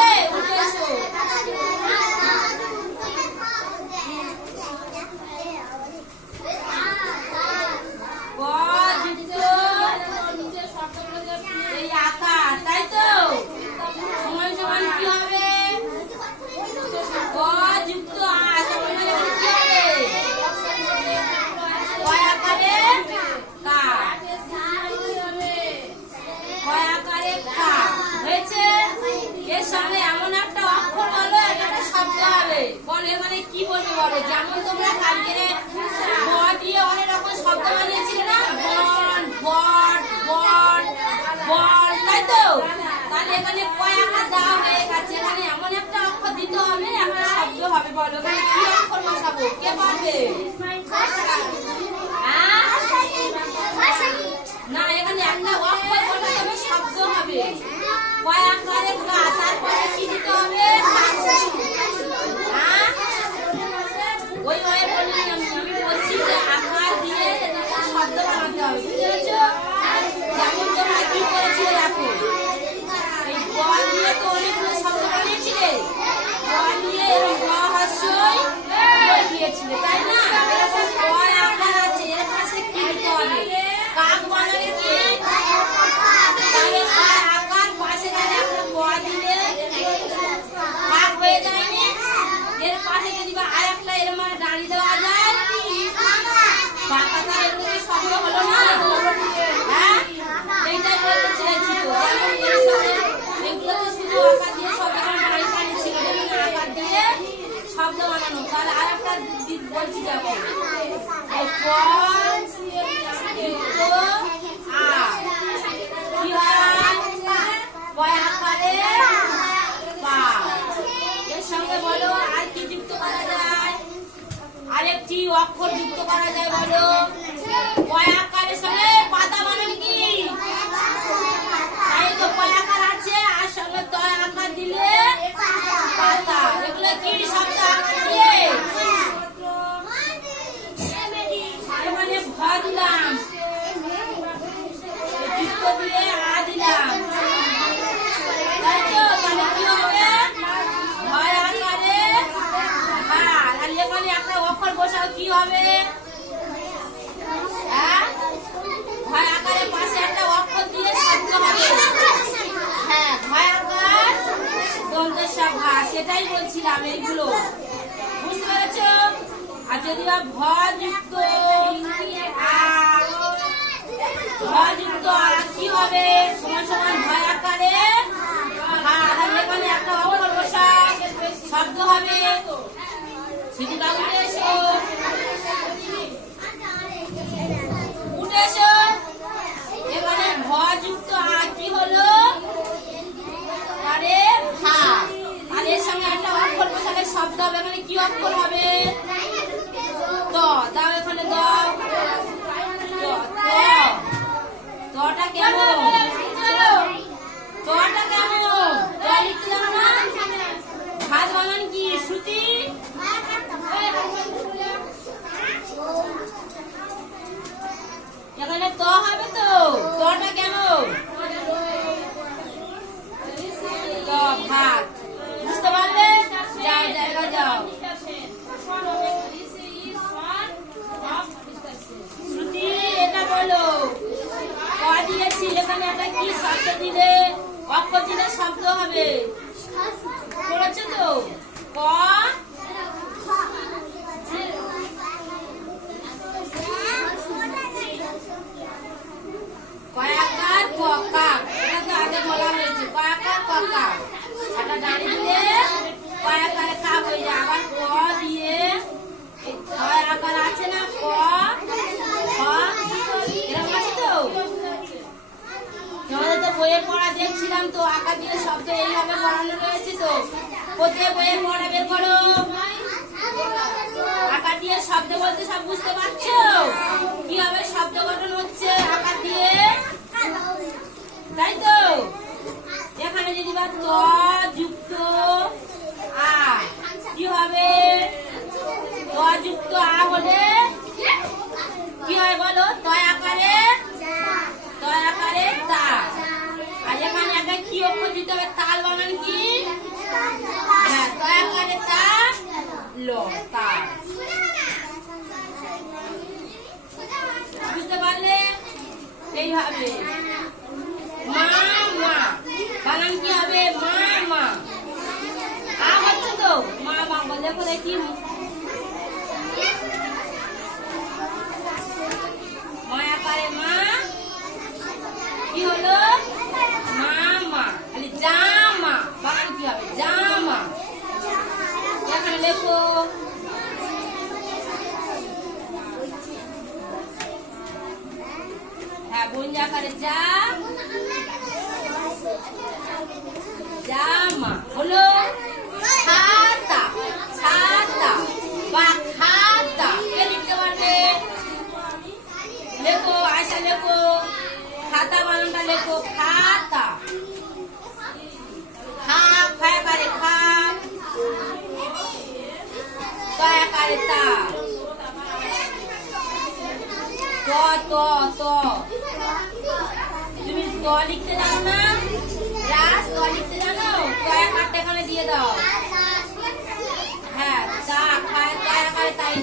হয়েছে উঠে এসো। এই আকার তাই তো সমান সমান কি হবে ক যুক্ত আ সমান সমান কি হবে কয় আকারে কা কয় আকারে কা হয়েছে। এর সঙ্গে এমন একটা অক্ষর বলো এটা একটা শব্দ হবে বলে মানে কি বলবো বলো যেমন তোমরা কালকে ব দিয়ে অনেক রকম শব্দ বানিয়েছিলে না বন বট বট বল তাই তো তাহলে এখানে কয় আকার দেওয়া হয়ে গেছে এখানে এমন একটা অক্ষর দিতে হবে একটা শব্দ হবে বলো এখানে কি অক্ষর বসাবো কে পারবে না এখানে একটা অক্ষর বসাতে হবে শব্দ হবে কয় আকারে কা তারপরে কি দিতে হবে ওই ওই বলি আমি বলছি যে আকার দিয়ে শব্দ বানাতে হবে বুঝতে পেরেছো যেমন তোমরা কি করেছিলে দেখো এই ব দিয়ে তো অনেকগুলো শব্দ বানিয়েছিলে ব দিয়ে এরকম ব হস্যই দিয়েছিলে তাই না এরকম কয় আকার আছে এর পাশে কি দিতে হবে কাক বানালে কি তাহলে কয় আকার পাশে গেলে আমরা ব দিলে কাক হয়ে যায়নি এর পাশে যদি বা আরেকটা এর মানে দাঁড়িয়ে দেওয়া যায় বাঁকা তার এর মধ্যে শব্দ হলো না হ্যাঁ এইটাই বলতে চাইছি তো এগুলো তো শুধু আকার দিয়ে শব্দ বানানো দাঁড়িয়ে ছিল আকার দিয়ে শব্দ বানানো তাহলে আরেকটা বলছি দেখো এই ক কি হয় কয় আকারে পা এর সঙ্গে বলো আর কি যুক্ত করা যায় আরেকটি অক্ষর যুক্ত করা যায় বলো কয় আকারের সঙ্গে পাতা বানান কি তাই তো কয় আকার আছে আর সঙ্গে তয় আকার দিলে পাতা এগুলো কি শব্দ আকার দিয়ে মানে ভ দিলাম যুক্ত দিয়ে আ দিলাম তাই তো তাহলে কি হবে ভয় আকারে আর এখানে একটা অক্ষর বসাও কি হবে ভয় আকারের পাশে একটা অক্ষর দিয়ে শব্দ হবে হ্যাঁ ভয় আকার দন্তের ঘা সেটাই বলছিলাম এইগুলো বুঝতে পেরেছো আর যদি ভ যুক্ত যুক্ত কি হবে সমান সমান ভয় আকারে আর এখানে একটা অক্ষর বসা শব্দ হবে সিঁড়িটা উঠে এসো উঠে এসো এখানে ভ যুক্ত আর কি হলো আরে ভা আর এর সঙ্গে একটা অক্ষর বসালে শব্দ হবে এখানে কি অক্ষর হবে ত দাও এখানে দাও তটা কেমন তটা কেমন ত লিখতে জানো না ভাত বানান কি শ্রুতি এখানে ত হবে তো তটা কেমন তো ভাত বুঝতে পারলে যাও জায়গা যাও শ্রুতি এটা বলো ক দিয়েছি এখানে একটা কি শব্দ দিলে অক্ষর দিলে শব্দ হবে করেছো তো ক কয়াকার কাক এটা তো আগে বলা হয়েছে কয়াকার কাক এটা দাঁড়িয়ে দিলে কয়াকারে কাক হয়ে যায় আবার ক দিয়ে কয়াকার আছে না ক এরকম আছে তো তোমাদের তো বইয়ের পড়া দেখছিলাম তো আঁকা দিয়ে শব্দ এইভাবে পড়ানো রয়েছে তো কোথায় বইয়ের পড়া বের করো আঁকা দিয়ে শব্দ বলতে সব বুঝতে পারছো কিভাবে শব্দ গঠন হচ্ছে আঁকা দিয়ে তাই তো এখানে যদি বা ত যুক্ত আ কি হবে ত যুক্ত আ হলে কি হয় বলো তয় আকারে তা আর এখানে একটা কি অক্ষর দিতে হবে তাল বানান কি জাকারে যা, জামা হলো ছাতা, ছাতা বা খাতা। কে লিখতে পারবে? লেখো আয়সা, লেখো খাতা বানানটা লেখো, খাতা। খা খায় খা, তাকারে তা, ত ত ত। তুমি ত লিখতে জানো না? রাস ত লিখতে জানো? তয়াকারটা এখানে দিয়ে দাও। হ্যাঁ, তা খায় তাই তাই